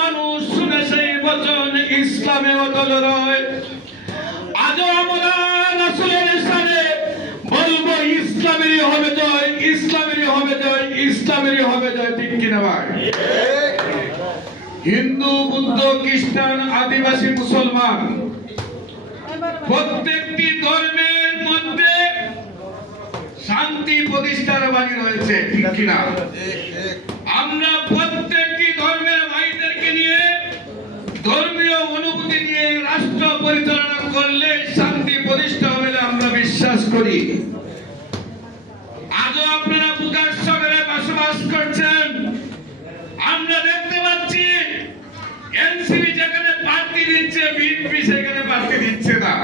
মানুষ শুনে সেই বচন ইসলামে অটল রয়। আজও আমরা রাসূলের সাথে বলবো ইসলামেরই হবে জয়, ইসলামেরই হবে জয়, ইসলামেরই হবে জয়। ঠিক কিনা ভাই? হিন্দু, বুদ্ধ, খ্রিস্টান, আদিবাসী, মুসলমান প্রত্যেকটি ধর্মের মধ্যে শান্তি প্রতিষ্ঠার বাণী রয়েছে। ঠিক কিনা? আমরা প্রত্যেকটি ধর্মের ভাইদেরকে নিয়ে ধর্মীয় অনুভূতি নিয়ে রাষ্ট্র পরিচালনা করলে শান্তি প্রতিষ্ঠা হবে আমরা বিশ্বাস করি। আজও আপনারা বুকার শহরে বসবাস করছেন, আমরা দেখতে পাচ্ছি এনসিপি যেখানে প্রার্থী দিচ্ছে বিএনপি সেখানে প্রার্থী দিচ্ছে না,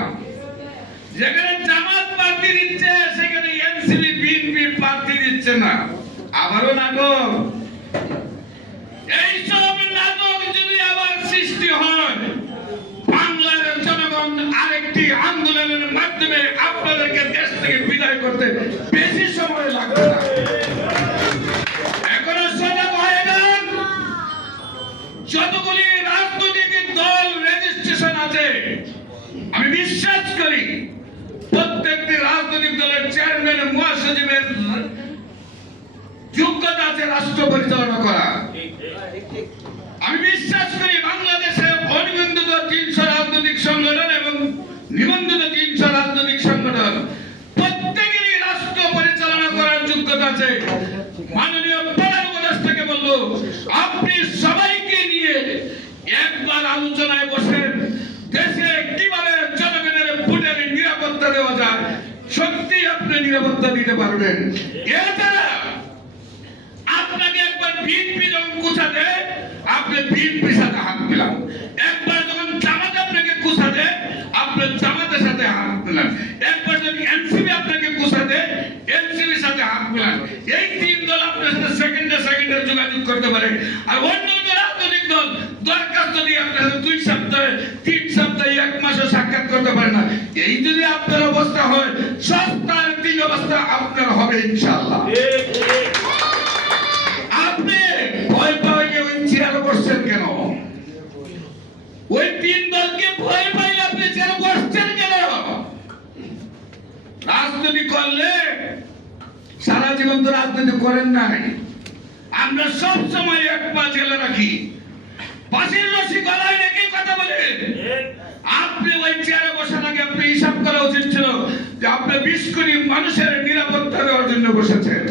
যেখানে জামাত প্রার্থী দিচ্ছে সেখানে এনসিপি বিএনপি প্রার্থী দিচ্ছে না। আবারও নাটক। এইসব নাটক যদি আবার সৃষ্টি হয়, বাংলার জনগণ আরেকটি আন্দোলনের মাধ্যমে আপনাদেরকে দেশ থেকে বিদায় করতে বেশি সময় লাগবে না। এখনো সজাগ হয়ে যান। যতগুলি রাজনৈতিক দল রেজিস্ট্রেশন আছে, আমি বিশ্বাস করি প্রত্যেকটি রাজনৈতিক দলের চেয়ারম্যান মহাসচিবের যোগ্যতা আছে রাষ্ট্র পরিচালনা করা। আমি বিশ্বাস করি বাংলাদেশে অনিবন্ধিত 300 রাজনৈতিক সংগঠন এবং নিবন্ধিত 300 রাজনৈতিক সংগঠন প্রত্যেকেরই রাষ্ট্র পরিচালনা করার যোগ্যতা আছে। মাননীয় প্রধান উপদেষ্টাকে বলবো, আপনি সবাইকে নিয়ে একবার আলোচনায় বসেন, দেশে কিভাবে জনগণের ভোটের নিরাপত্তা দেওয়া যায়, সত্যি আপনি নিরাপত্তা দিতে পারবেন। এছাড়া আপনাকে একবার বিএনপি যখন কুচা দেয়, আপনি বিএনপির সাথে হাত মিলান। একবার যখন জামাত আপনাকে কুচা দেয়, আপনি জামাতের সাথে হাত মিলান। একবার যদি এনসিপি আপনাকে কুচা দেয়, এনসিপির সাথে হাত মিলান। এই তিন দল আপনার সাথে সেকেন্ডে যোগাযোগ করতে পারে। আর অন্য রাজনৈতিক দল দরকার যদি আপনার সাথে 2 সপ্তাহে, 3 সপ্তাহে, 1 মাসও সাক্ষাৎ করতে পারে না। এই যদি আপনার অবস্থা হয়, সস্তার 3 অবস্থা আপনার হবে ইনশাআল্লাহ। আপনি ভয় পাইলে ওই চেয়ারে বসছেন কেন? ওই 3 দলকে ভয় পাইলে আপনি চেয়ারে বসছেন কেন? রাজনীতি করলে সারা জীবন তো রাজনীতি করেন নাই। আমরা সব সময় এক পা জেলে রাখি, বাঁশির রশি গলায় রেখে কথা বলেন। আপনি ওই চেয়ারে বসার আগে আপনি হিসাব করা উচিত ছিল যে আপনি 20 কোটি মানুষের নিরাপত্তা দেওয়ার জন্য বসেছেন।